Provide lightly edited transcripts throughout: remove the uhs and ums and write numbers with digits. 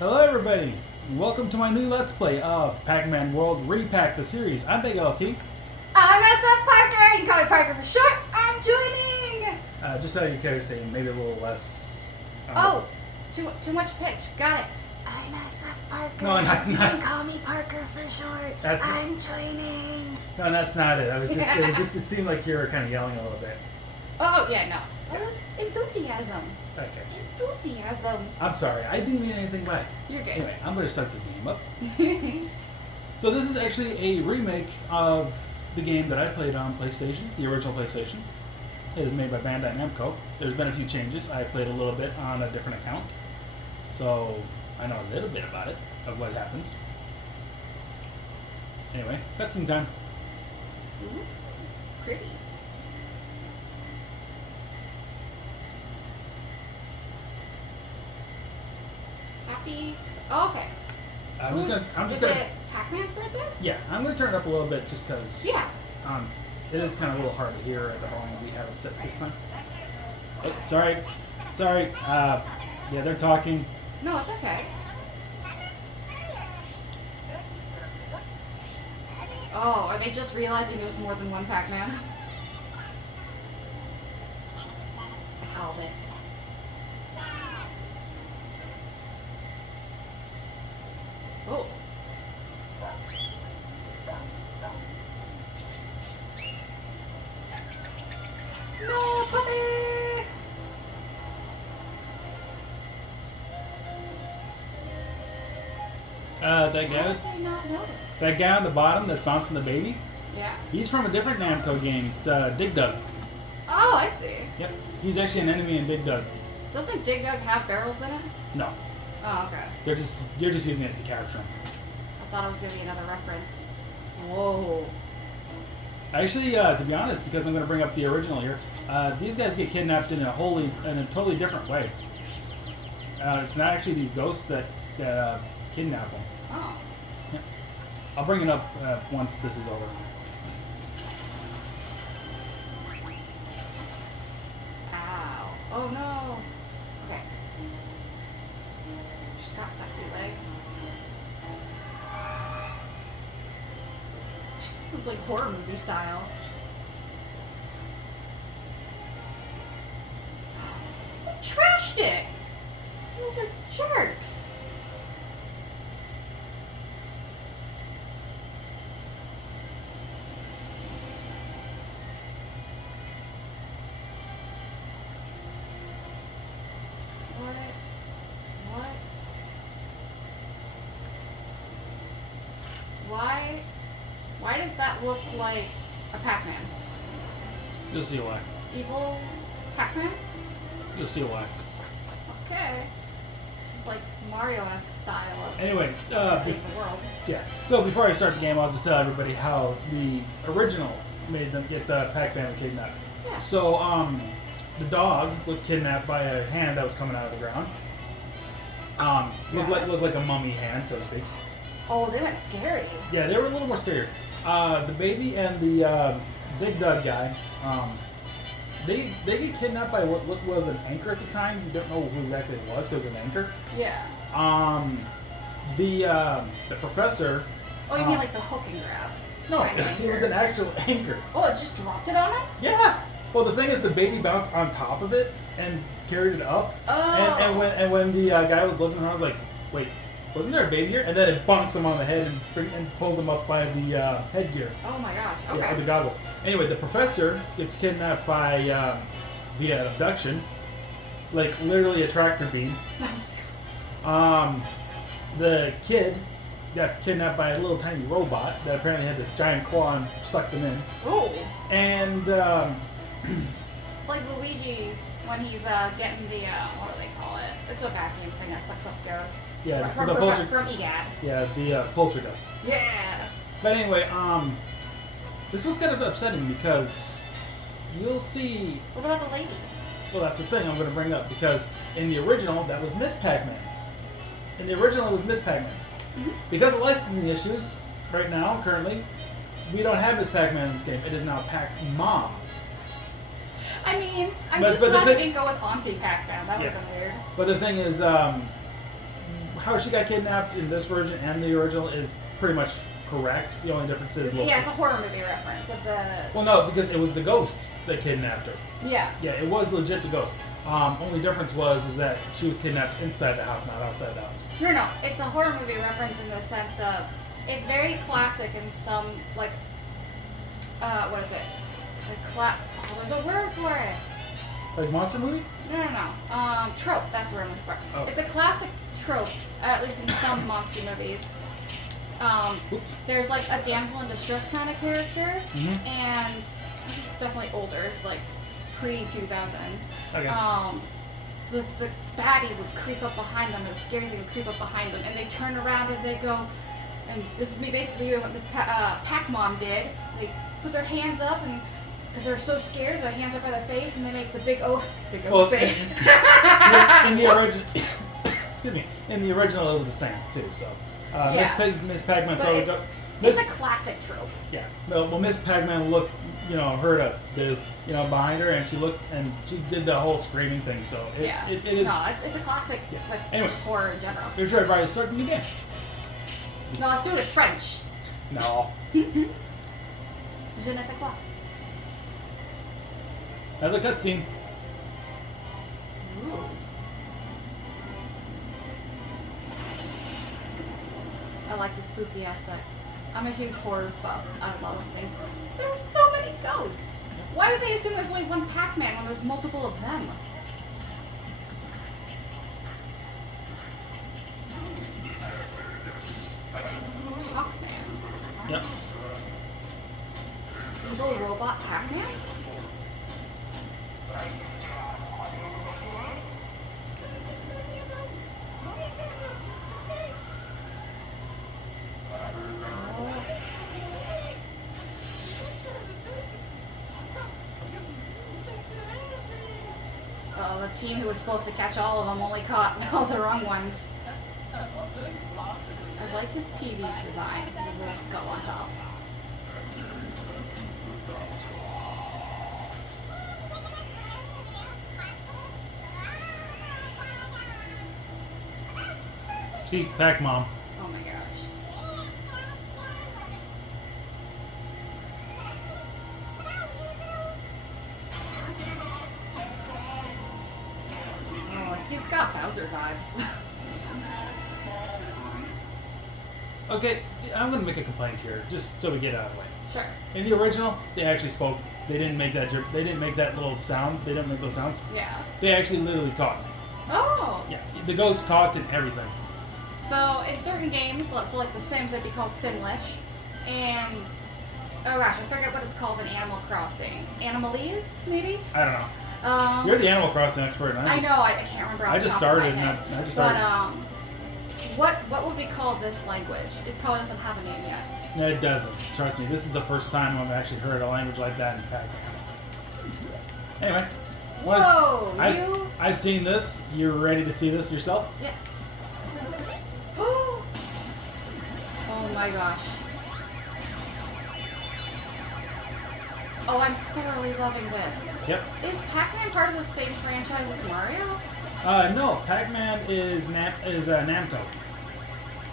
Hello everybody! Welcome to my new Let's Play of Pac-Man World Re-Pac the series. I'm Big LT. I'm SFParker, you can call me Parker for short. I'm joining! Just so you care saying maybe a little less... Too much pitch. Got it. I'm SFParker. No, that's you not... can call me Parker for short. That's I'm joining. No, that's not it. It seemed like you were kind of yelling a little bit. Oh, yeah, no. That was enthusiasm. Okay. Enthusiasm. I'm sorry. I didn't mean anything by it. You're good. Anyway, I'm going to start the game up. So this is actually a remake of the game that I played on PlayStation, the original PlayStation. It was made by Bandai Namco. There's been a few changes. I played a little bit on a different account. So I know a little bit about it, of what happens. Anyway, cutscene time. Ooh, pretty. Happy. Oh, okay. Is it Pac-Man's birthday? Yeah, I'm gonna turn it up a little bit just because. Yeah. It is kind of a little hard to hear at the volume we have it set this time. Oh, sorry. Yeah, they're talking. No, it's okay. Oh, are they just realizing there's more than one Pac-Man? I called it. Oh. No, puppy! That How guy. did they not notice? That guy on the bottom that's bouncing the baby. Yeah. He's from a different Namco game. It's Dig Dug. Oh, I see. Yep. He's actually an enemy in Dig Dug. Doesn't Dig Dug have barrels in it? No. Oh, okay. You're just using it to capture him. I thought it was going to be another reference. Whoa. Actually, to be honest, because I'm going to bring up the original here, these guys get kidnapped in a totally different way. It's not actually these ghosts that kidnap them. Oh. Yeah. I'll bring it up once this is over. Ow. Oh no. Okay. She's got sexy legs. It's like horror movie style. They trashed it! Those are jerks! What? Why does that look like a Pac-Man? You'll see why. Evil Pac-Man? You'll see why. Okay. This is like Mario-esque style of Anyway, saving the world. yeah. So before I start the game, I'll just tell everybody how the original made them get the Pac family kidnapped. Yeah. So, the dog was kidnapped by a hand that was coming out of the ground. Looked like a mummy hand, so to speak. Oh, they went scary. Yeah, they were a little more scary. The baby and the Dig Dug guy, they get kidnapped by what was an anchor at the time. You don't know who exactly it was because it was an anchor. Yeah. The professor. Oh, you mean like the hook and grab? No, kind of it was anchor. an actual anchor. Oh, it just dropped it on it? Yeah. Well, the thing is, the baby bounced on top of it and carried it up. Oh. And when the guy was looking around, I was like, wait, wasn't there a baby here? And then it bonks him on the head and pulls him up by the headgear. Oh my gosh. Okay. Yeah, with the goggles. Anyway, the professor gets kidnapped by via abduction, like literally a tractor beam. The kid got kidnapped by a little tiny robot that apparently had this giant claw and stuck them in. Oh. And It's like Luigi when he's getting the what do they call it? It's a vacuum thing that sucks up ghosts. Yeah, from EGAD. Yeah, the poltergeist. Yeah. But anyway, this was kind of upsetting because you'll see. What about the lady? Well, that's the thing I'm going to bring up because in the original that was Miss Pac-Man. In the original it was Miss Pac-Man. Mm-hmm. Because of licensing issues, right now, currently, we don't have Miss Pac-Man in this game. It is now Pac-Mom. I mean, I'm But- just but the glad you thing- didn't go with Auntie Pac-Man. That would have been weird. But the thing is, how she got kidnapped in this version and the original is pretty much correct. The only difference is it's a horror movie reference of the. Well, no, because it was the ghosts that kidnapped her. Yeah. Yeah, it was legit the ghosts. Only difference is that she was kidnapped inside the house, not outside the house. No, it's a horror movie reference in the sense of it's very classic in some like what is it? There's a word for it. Like monster movie? No. Trope. That's the word I'm looking for. Oh. It's a classic trope, at least in some monster movies. Oops. There's like a damsel in distress kind of character, Mm-hmm. and this is definitely older. It's like pre-2000s. Okay. The baddie would creep up behind them, or the scary thing would creep up behind them, and they turn around and they go, and this is basically what Miss Pac-Man did. They put their hands up, and because they're so scared, their hands up by their face, and they make the big O face. In the original, excuse me. In the original, it was the same too. So, Miss Pac-Man saw the ghost. It's a classic trope. Yeah. Well, Miss Pac-Man looked, heard a boo, behind her, and she looked, and she did the whole screaming thing. So it is. No, it's a classic, Anyway, just horror in general. Here's everybody starting the game. No, let's do it in French. No. Je ne sais quoi. Another cutscene. Ooh. I like the spooky aspect. I'm a huge horror buff. I love things. There are so many ghosts. Why do they assume there's only one Pac-Man when there's multiple of them? Talkman. Yep. Evil robot Pac-Man? Oh, the team who was supposed to catch all of them only caught all the wrong ones. I like his TV's design, the little skull on top. See, Pac-Mom. Oh my gosh. Oh, he's got Bowser vibes. Okay, I'm gonna make a complaint here, just so we get it out of the way. Sure. In the original, they actually spoke. They didn't make that. They didn't make that little sound. They didn't make those sounds. Yeah. They actually literally talked. Oh. Yeah, the ghosts talked and everything. So in certain games, so like The Sims, it'd be called Simlish, and oh gosh, I forget what it's called in Animal Crossing. Animalese, maybe? I don't know. You're the Animal Crossing expert. And I know. I can't remember. I just started. But what would we call this language? It probably doesn't have a name yet. No, it doesn't. Trust me. This is the first time I've actually heard a language like that in Pac-Man. Anyway. Whoa! I've seen this. You're ready to see this yourself? Yes. Oh my gosh. Oh, I'm thoroughly loving this. Yep. Is Pac-Man part of the same franchise as Mario? No. Pac-Man is Namco.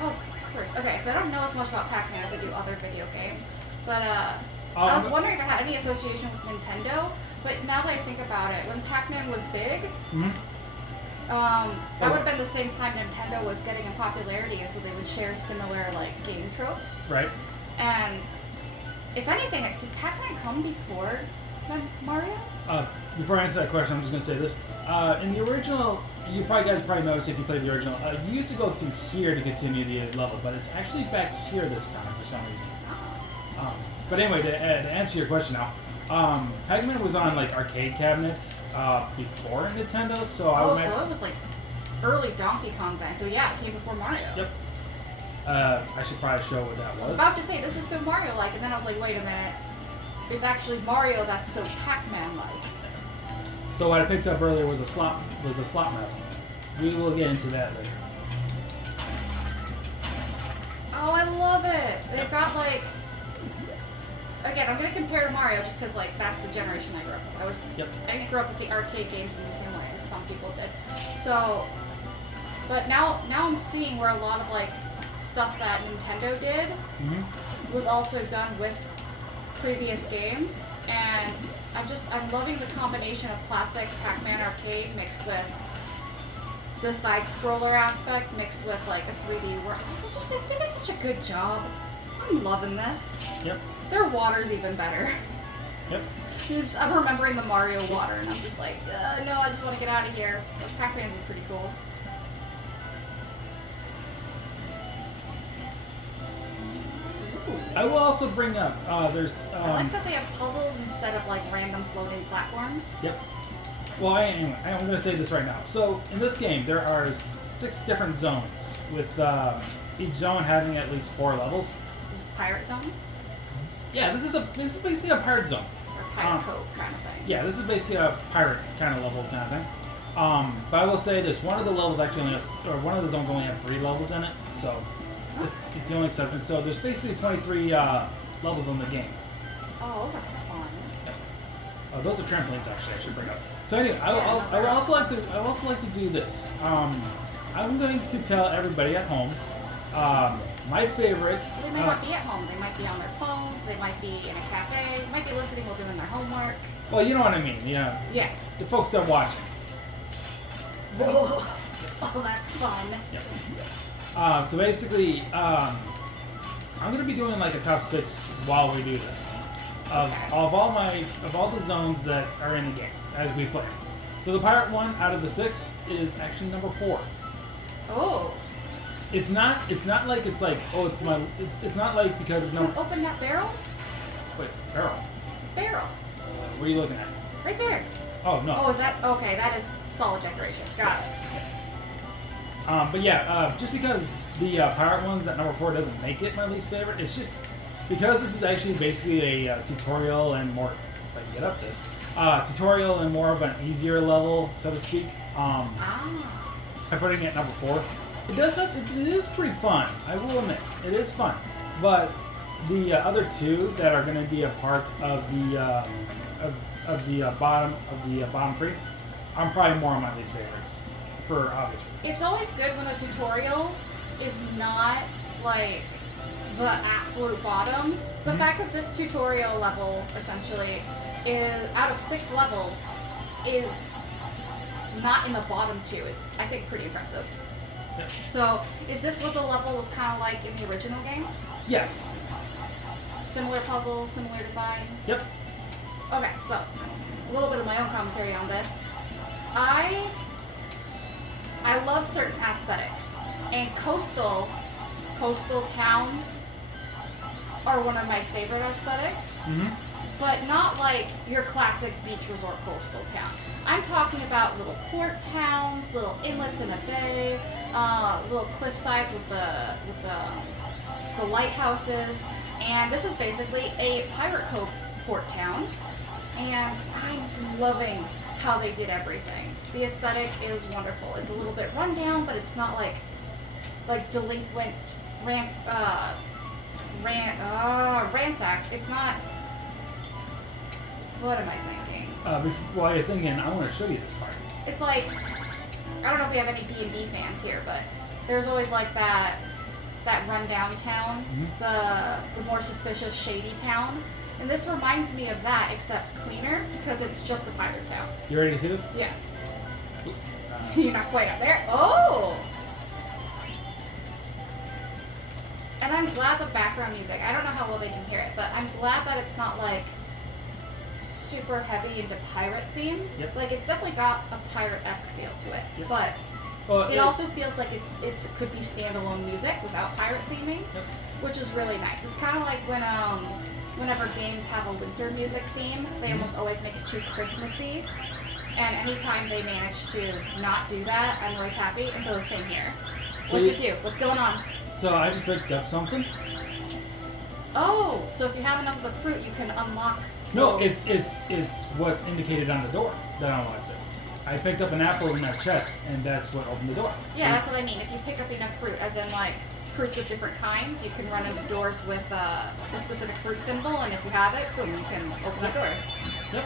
Oh, of course. Okay, so I don't know as much about Pac-Man as I do other video games, but I was wondering if it had any association with Nintendo. But now that I think about it, when Pac-Man was big, that would have been the same time Nintendo was getting in popularity, and so they would share similar like game tropes. Right. And if anything, did Pac-Man come before Mario? Before I answer that question, I'm just going to say this. In the original, you guys probably noticed if you played the original, you used to go through here to continue the level, but it's actually back here this time for some reason. Oh. But anyway, to answer your question now, Pac-Man was on like arcade cabinets before Nintendo, so so it was like early Donkey Kong then. So yeah, it came before Mario. Yep. I should probably show what that was. I was about to say this is so Mario-like, and then I was like, wait a minute, it's actually Mario that's so Pac-Man-like. So what I picked up earlier was a slot medal. We will get into that later. Oh, I love it. They've got like. Again, I'm gonna compare to Mario just because like that's the generation I grew up with. I didn't grow up with the arcade games in the same way as some people did. So But now I'm seeing where a lot of like stuff that Nintendo did was also done with previous games, and I'm loving the combination of classic Pac-Man arcade mixed with the side scroller aspect mixed with like a 3D world. They did such a good job. I'm loving this. Yep. Their water's even better. Yep. I'm remembering the Mario water, and I'm just like, no, I just want to get out of here. Pac-Man's is pretty cool. I will also bring up, there's... I like that they have puzzles instead of like random floating platforms. Yep. Well, I'm going to say this right now. So, in this game, there are 6 different zones, with each zone having at least 4 levels. This is Pirate Zone? Yeah, this is basically a pirate zone. Or Pirate Cove kind of thing. Yeah, this is basically a pirate kind of level kind of thing. But I will say this, one of the levels actually only has, or one of the zones only have 3 levels in it, so it's the only exception. So there's basically 23 levels in the game. Oh, those are fun. Oh, those are trampolines, actually. I should bring up. So anyway, I would also like to do this. I'm going to tell everybody at home my favorite. Well, they might not be at home. They might be on their phones. They might be in a cafe. They might be listening while doing their homework. Well, you know what I mean. Yeah. Yeah. The folks that are watching. Oh, that's fun. Yep. So basically, I'm going to be doing like a top 6 while we do this. Of all the zones that are in the game as we play. So the pirate one out of the 6 is actually number 4. Oh. It's not like it's like it's not like because you can open that barrel. Wait, barrel. Barrel. What are you looking at? Right there. Oh no. Oh, is that okay? That is solid decoration. Got it. But yeah, just because the pirate ones at number 4 doesn't make it my least favorite, it's just because this is actually basically a tutorial and more. If I can get up this tutorial and more of an easier level, so to speak. I'm putting it at number 4. It is pretty fun. I will admit, it is fun. But the other 2 that are going to be a part of the bottom 3, I'm probably more on my least favorites for obvious reasons. It's always good when a tutorial is not like the absolute bottom. The fact that this tutorial level essentially is out of 6 levels is not in the bottom 2 is I think pretty impressive. Yeah. So is this what the level was kind of like in the original game? Yes. Similar puzzles, similar design? Yep. Okay, so a little bit of my own commentary on this. I love certain aesthetics, and coastal towns are one of my favorite aesthetics. But not like your classic beach resort coastal town. I'm talking about little port towns, little inlets in a bay, little cliff sides with the lighthouses, and this is basically a pirate cove port town. And I'm loving how they did everything. The aesthetic is wonderful. It's a little bit run down, but it's not like delinquent ransack. It's not. What am I thinking? While you're thinking, I want to show you this part. It's like, I don't know if we have any D&D fans here, but there's always like that rundown town, the more suspicious, shady town. And this reminds me of that, except cleaner, because it's just a pirate town. You ready to see this? Yeah. You're not quite up there. Oh! And I'm glad the background music, I don't know how well they can hear it, but I'm glad that it's not like super heavy into pirate theme. Yep. Like it's definitely got a pirate-esque feel to it, yep. but well, it also feels like it could be standalone music without pirate theming, yep. which is really nice. It's kind of like when whenever games have a winter music theme, they almost always make it too Christmassy. And anytime they manage to not do that, I'm always happy. And so the same here. What's it do? What's going on? So I just picked up something. Oh, so if you have enough of the fruit, you can unlock. No, it's what's indicated on the door that unlocks it. I picked up an apple in that chest, and that's what opened the door. Yeah, that's what I mean. If you pick up enough fruit, as in like fruits of different kinds, you can run into doors with the specific fruit symbol, and if you have it, boom, you can open the door. Yep.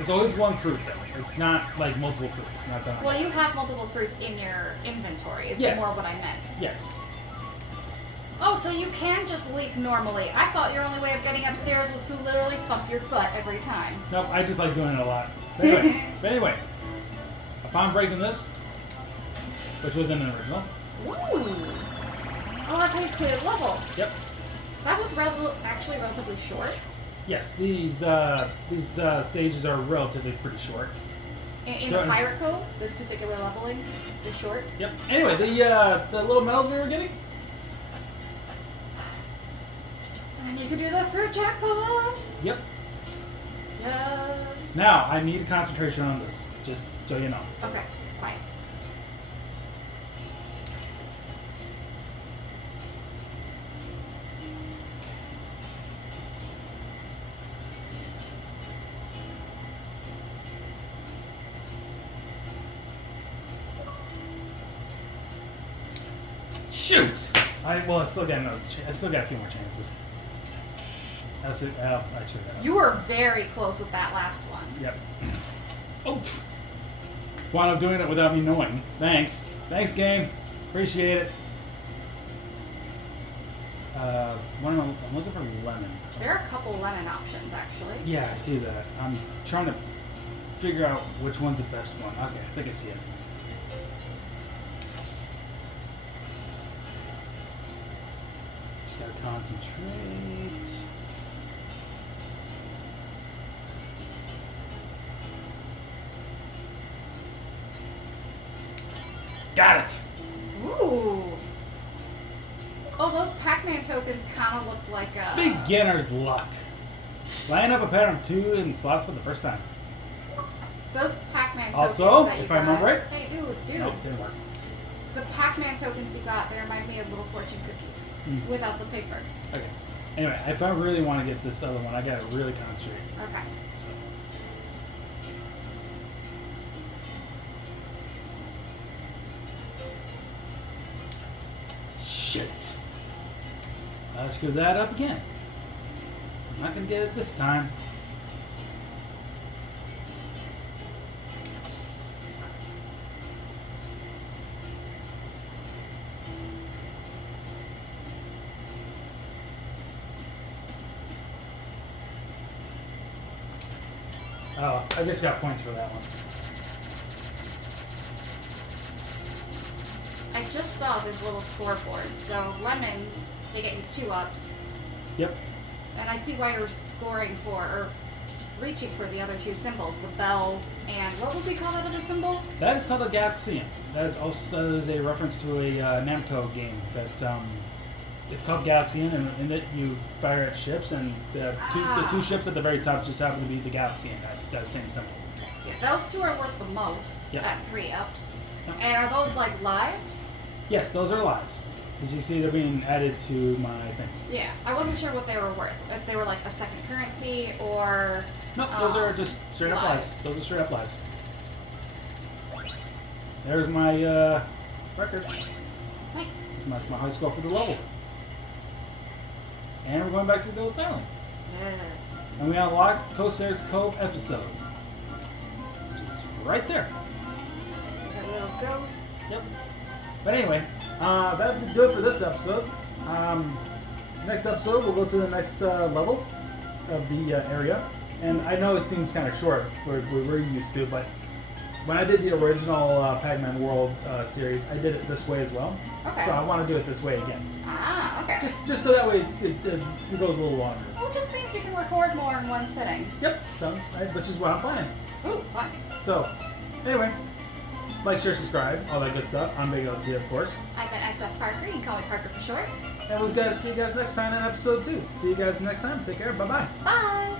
It's always one fruit, though. It's not like multiple fruits. Not that. Well, you have multiple fruits in your inventory. Is Yes. more what I meant. Yes. Oh, so you can just leap normally. I thought your only way of getting upstairs was to literally thump your butt every time. Nope, I just like doing it a lot. But anyway, upon breaking this, which was in an original. Ooh. Oh, that's how you clear the level. Yep. That was actually relatively short. Yes, these stages are relatively pretty short. In the Pirate Cove, this particular leveling is short. Yep. Anyway, the little medals we were getting. And then you can do the fruit jackpot. Yep. Yes. Now I need concentration on this, just so you know. Okay, quiet. Shoot! I still got I still got a few more chances. That's it. I screwed that up. You were very close with that last one. Yep. Oh. Wound up doing it without me knowing. Thanks. Thanks, game. Appreciate it. I'm looking for lemon. There are a couple lemon options, actually. Yeah, I see that. I'm trying to figure out which one's the best one. Okay, I think I see it. Just gotta concentrate. Got it! Ooh. Oh, those Pac-Man tokens kind of look like a... Beginner's luck. Line up a pattern of 2 in slots for the first time. Those Pac-Man tokens Also, that you if I remember right. Hey, dude. Nope, didn't work. The Pac-Man tokens you got, they remind me of little fortune cookies. Without the paper. Okay. Anyway, if I really want to get this other one, I gotta really concentrate. Okay. Shit. I screwed that up again. I'm not gonna get it this time. Oh, I just got points for that one. I just saw there's little scoreboards. So lemons, they get you 2-ups. Yep. And I see why you're scoring for, or reaching for the other 2 symbols, the bell and what would we call that other symbol? That is called a Galaxian. That is also a reference to a Namco game that it's called Galaxian, and in it you fire at ships, and the two ships at the very top just happen to be the Galaxian, that same symbol. Yeah, those 2 are worth the most at 3-ups. Yep. And are those like lives? Yes, those are lives. As you see, they're being added to my thing. Yeah, I wasn't sure what they were worth. If they were like a second currency or... No, those are just straight up lives. Those are straight up lives. There's my record. Nice. My high score for the level. And we're going back to Ghost Island. Yes. And we unlocked Coastairs Cove episode. Which is right there. We got little ghosts. Yep. But anyway, that would do it for this episode. Next episode, we'll go to the next level of the area. And I know it seems kind of short for what we're used to, but when I did the original Pac-Man World series, I did it this way as well. Okay. So I want to do it this way again. Ah, okay. Just so that way it goes a little longer. Oh, it just means we can record more in one sitting. Yep. So, which is what I'm planning. Ooh, fun. So, anyway, like, share, subscribe, all that good stuff. I'm Big LT, of course. I've been SFParker. You can call me Parker for short. And we'll see you guys next time in episode 2. See you guys next time. Take care. Bye-bye. Bye.